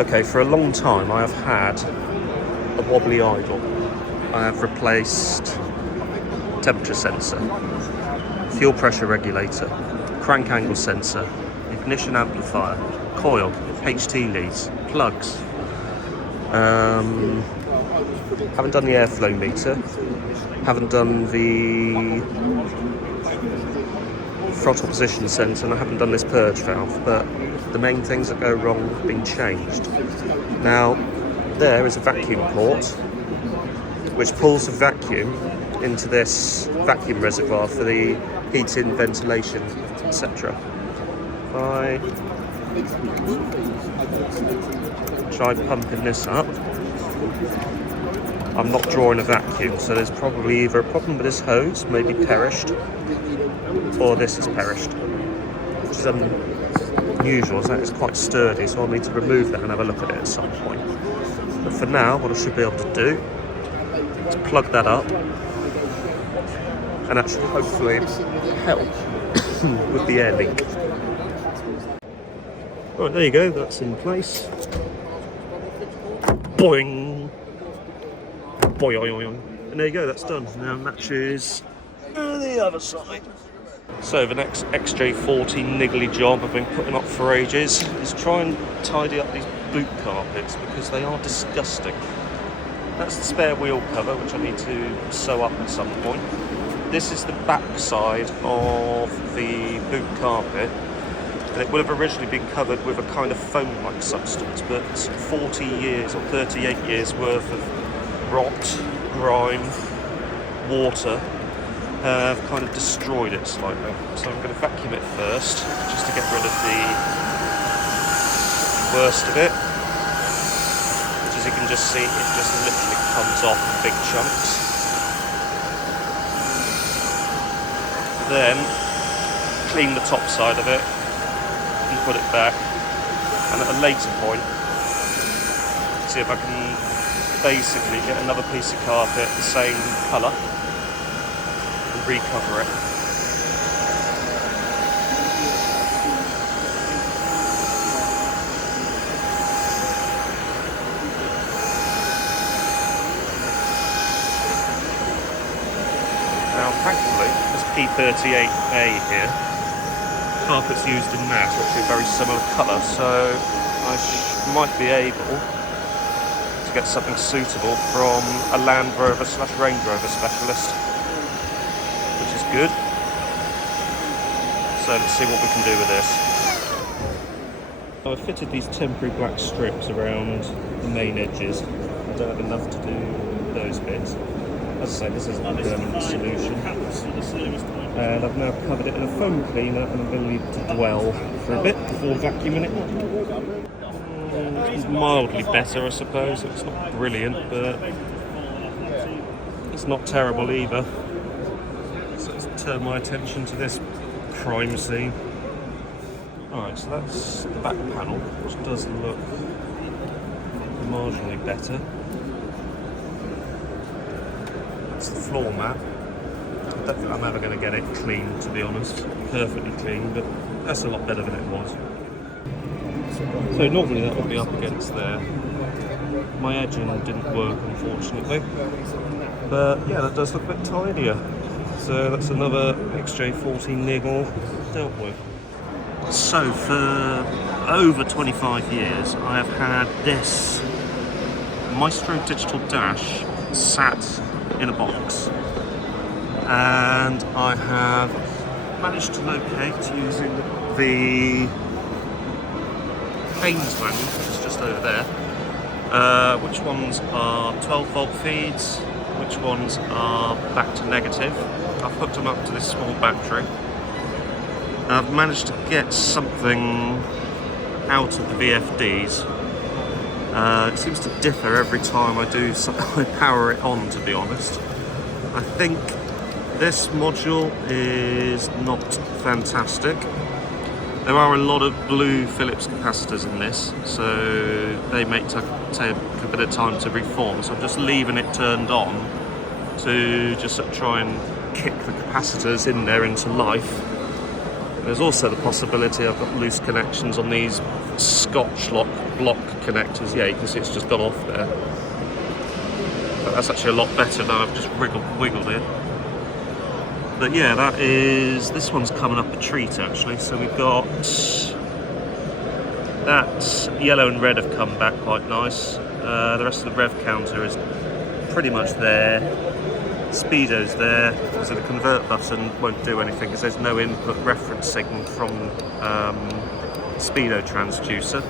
Okay, for a long time I have had a wobbly idle. I have replaced temperature sensor, fuel pressure regulator, crank angle sensor, ignition amplifier, coil, HT leads, plugs. Haven't done the airflow meter, haven't done the throttle position sensor, and I haven't done this purge valve, but the main things that go wrong have been changed. Now, there is a vacuum port which pulls the vacuum into this vacuum reservoir for the heating, ventilation, etc. If I try pumping this up, I'm not drawing a vacuum, so there's probably either a problem with this hose, maybe perished, or this has perished, which is unusual, so it's quite sturdy, so I'll need to remove that and have a look at it at some point. But for now, what I should be able to do is plug that up, and that should hopefully help with the air leak. Right, there you go, that's in place. Boing! Boing! And there you go, that's done. Now matches the other side. So the next XJ40 niggly job I've been putting up for ages is try and tidy up these boot carpets because they are disgusting. That's the spare wheel cover, which I need to sew up at some point. This is the back side of the boot carpet, and it would have originally been covered with a kind of foam-like substance, but 40 years or 38 years worth of rot, grime, water have kind of destroyed it slightly. So I'm going to vacuum it first, just to get rid of the worst of it. Which, as you can just see, it just literally comes off in big chunks. Then clean the top side of it and put it back. And at a later point, see if I can basically get another piece of carpet the same colour and recover it. Now thankfully this P38A here, carpet's used in that, so it's a very similar colour, so I might be able to get something suitable from a Land Rover / Range Rover specialist, which is good. So let's see what we can do with this. I've fitted these temporary black strips around the main edges. I don't have enough to do those bits. As I say, this isn't a permanent solution. And I've now covered it in a foam cleaner, and I'm going to leave it to dwell for a bit before vacuuming it. It's mildly better, I suppose. It's not brilliant, but it's not terrible either. So let's turn my attention to this crime scene. Alright, so that's the back panel, which does look marginally better. That's the floor mat. I don't think I'm ever going to get it clean, to be honest. Perfectly clean, but that's a lot better than it was. So normally that would be up against there. My edging didn't work, unfortunately. But yeah, that does look a bit tidier. So that's another XJ40 niggle dealt with. So for over 25 years I have had this Maestro Digital Dash sat in a box, and I have managed to locate using the Haynes manual, which is just over there, which ones are 12 volt feeds, which ones are back to negative. I've hooked them up to this small battery. I've managed to get something out of the VFDs. It seems to differ every time I do I power it on, to be honest. I think this module is not fantastic. There are a lot of blue Phillips capacitors in this, so they may take a bit of time to reform, so I'm just leaving it turned on to just sort of try and kick the capacitors in there into life. There's also the possibility I've got loose connections on these Scotch lock block connectors. Yeah, you can see it's just gone off there. But that's actually a lot better now. I've just wiggled it. But yeah, this one's coming up a treat actually. So we've got that yellow and red have come back quite nice. The rest of the rev counter is pretty much there. Speedo's there, so the convert button won't do anything because there's no input reference signal from speedo transducer.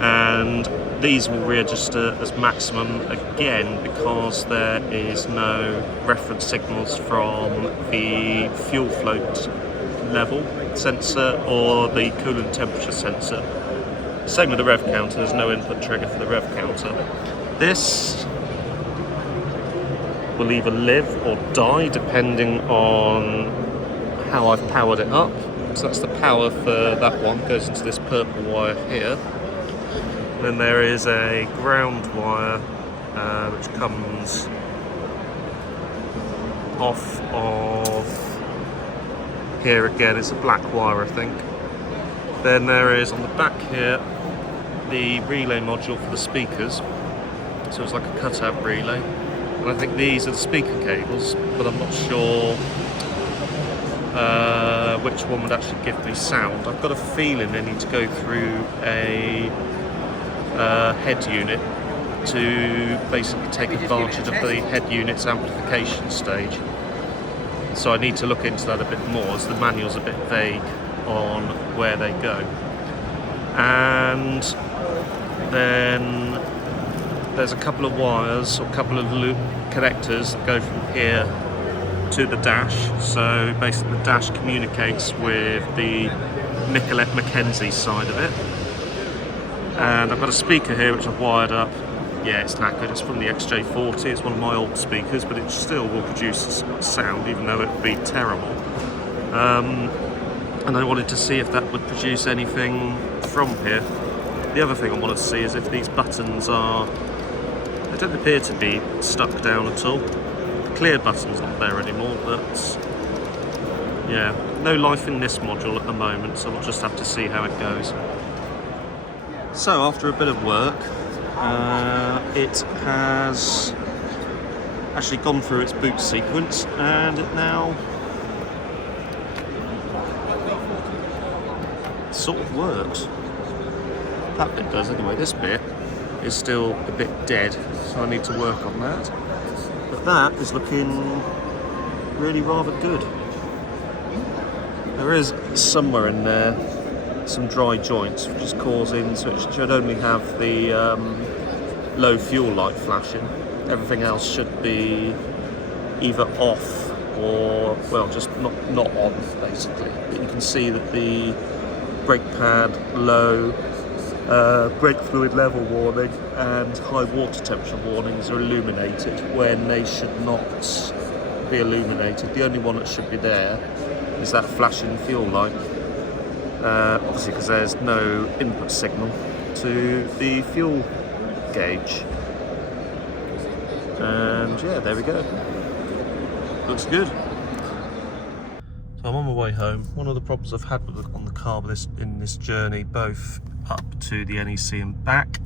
And these will register as maximum again because there is no reference signals from the fuel float level sensor or the coolant temperature sensor. Same with the rev counter, there's no input trigger for the rev counter. This will either live or die depending on how I've powered it up. So that's the power for that one, goes into this purple wire here. Then there is a ground wire which comes off of here again, it's a black wire I think. Then there is on the back here the relay module for the speakers, so it's like a cutout relay. And I think these are the speaker cables, but I'm not sure which one would actually give me sound. I've got a feeling they need to go through a head unit to basically take advantage of the head unit's amplification stage. So I need to look into that a bit more as the manual's a bit vague on where they go. And then there's a couple of wires or a couple of loop connectors that go from here to the dash. So basically the dash communicates with the Nicolette Mackenzie side of it. And I've got a speaker here which I've wired up. Yeah, it's knackered, it's from the XJ40, it's one of my old speakers, but it still will produce sound even though it would be terrible. And I wanted to see if that would produce anything from here. The other thing I want to see is if these buttons are, they don't appear to be stuck down at all. The clear button's not there anymore, but yeah, no life in this module at the moment, so we'll just have to see how it goes. So after a bit of work, it has actually gone through its boot sequence and it now sort of works. That bit does anyway. This bit is still a bit dead, so I need to work on that. But that is looking really rather good. There is somewhere in there some dry joints, which is causing, so it should only have the low fuel light flashing. Everything else should be either off or, well, just not on basically. But you can see that the brake pad low, brake fluid level warning and high water temperature warnings are illuminated when they should not be illuminated. The only one that should be there is that flashing fuel light. Obviously because there's no input signal to the fuel gauge. And yeah, there we go. Looks good. So I'm on my way home. One of the problems I've had on the car in this journey, both up to the NEC and back,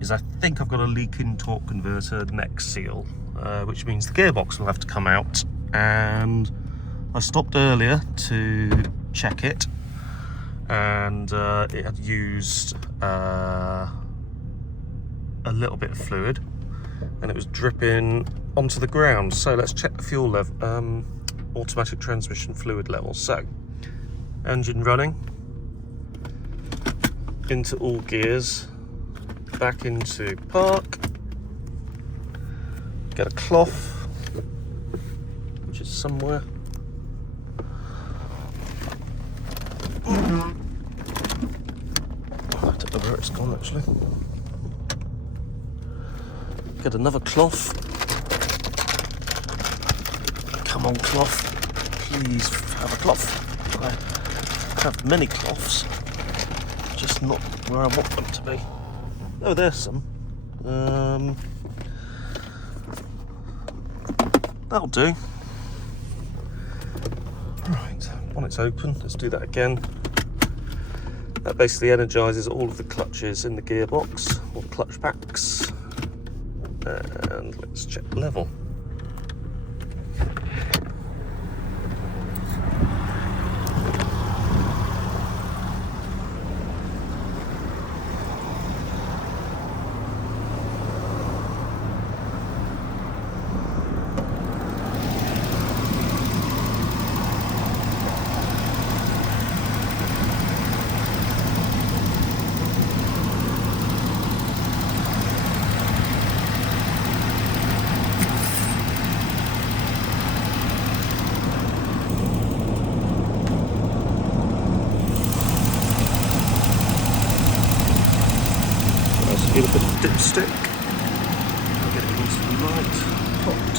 is I think I've got a leak in torque converter neck seal, which means the gearbox will have to come out. And I stopped earlier to check it, and it had used a little bit of fluid and it was dripping onto the ground. So let's check the fuel level, automatic transmission fluid level. So engine running, into all gears, back into park, get a cloth which is somewhere. I don't know where it's gone actually. Get another cloth. Come on, cloth. Please have a cloth. I have many cloths, just not where I want them to be. Oh, there's some. That'll do. Right, bonnet's open. Let's do that again. That basically energises all of the clutches in the gearbox, or clutch packs. And let's check level. A little bit of dipstick. I'll get it into the right pot.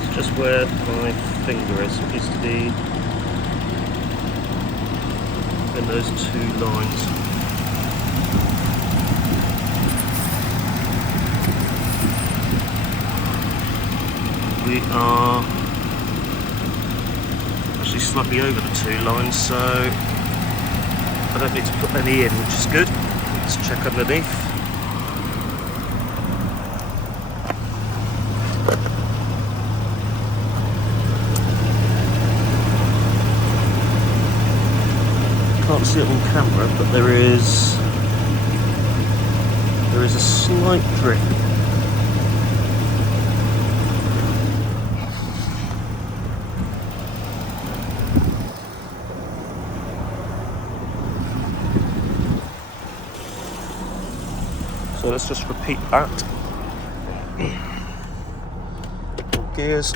It's just where my finger is. It used to be in those two lines. We are actually slightly over the two lines, so I don't need to put any in, which is good. Let's check underneath. Can't see it on camera, but there is a slight drip. So let's just repeat that. Gears,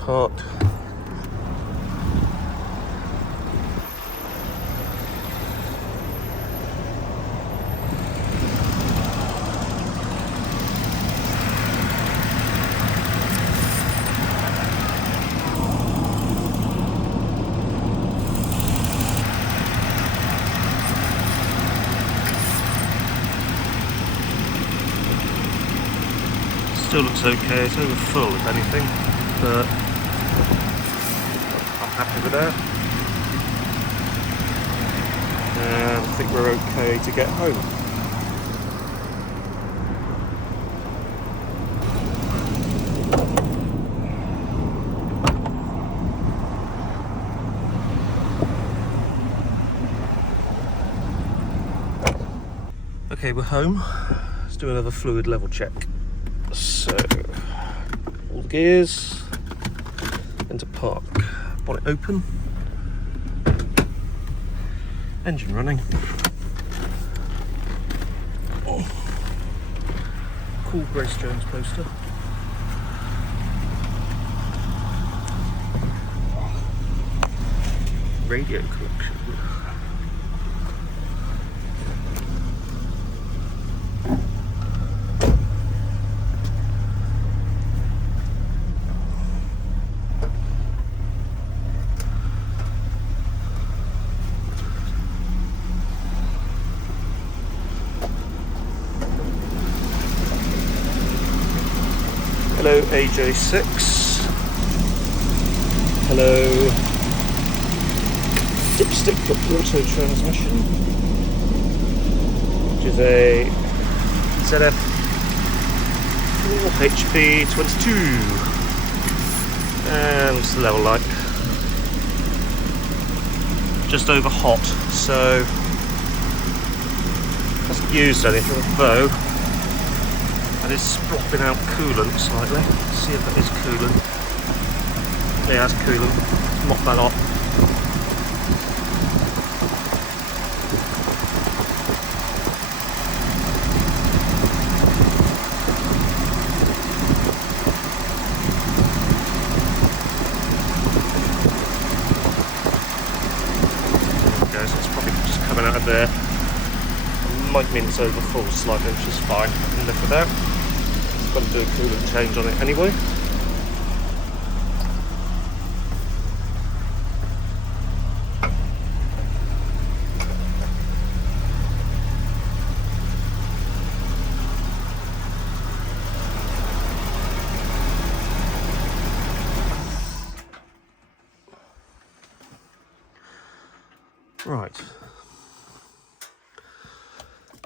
park. Still looks okay, it's over full if anything, but I'm happy with that. And I think we're okay to get home. Okay, we're home. Let's do another fluid level check. So, all the gears into park, bonnet open, engine running. Oh. Cool Grace Jones poster. Radio collection. Hello AJ6. Hello dipstick auto transmission, which is a ZF 4 HP 22, and what's the level like? Just over hot, so hasn't used anything, though. It is spropping out coolant slightly. Let's see if that is coolant. Yeah, that's coolant. Mop that off. There we go, so it's probably just coming out of there. Might mean it's over full slightly, which is fine. I can live with that. Got to do a coolant change on it anyway. Right.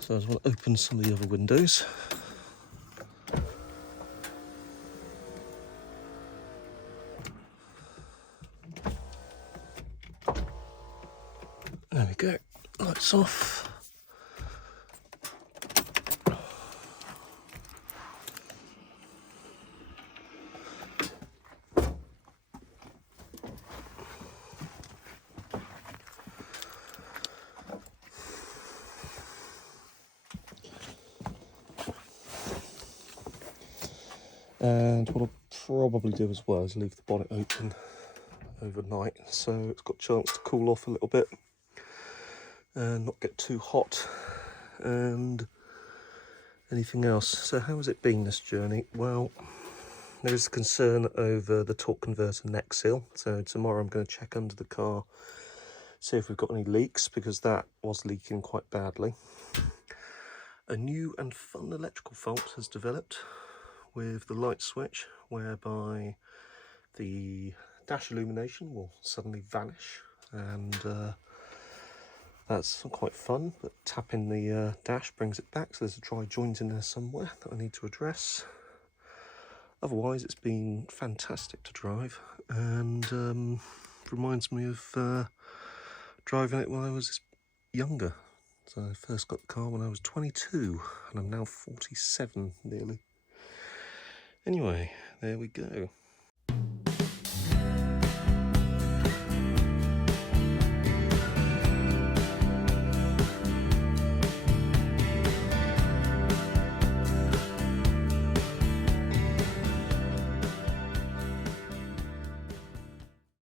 So I just want to open some of the other windows. There we go. Lights off. And what I'll probably do as well is leave the bonnet open overnight so it's got a chance to cool off a little bit and not get too hot and anything else. So how has it been, this journey? Well, there is a concern over the torque converter neck seal, so tomorrow I'm going to check under the car, see if we've got any leaks, because that was leaking quite badly. A new and fun electrical fault has developed with the light switch, whereby the dash illumination will suddenly vanish, and that's quite fun, but tapping the dash brings it back, so there's a dry joint in there somewhere that I need to address. Otherwise it's been fantastic to drive, and reminds me of driving it when I was younger. So I first got the car when I was 22 and I'm now 47 nearly. Anyway, there we go.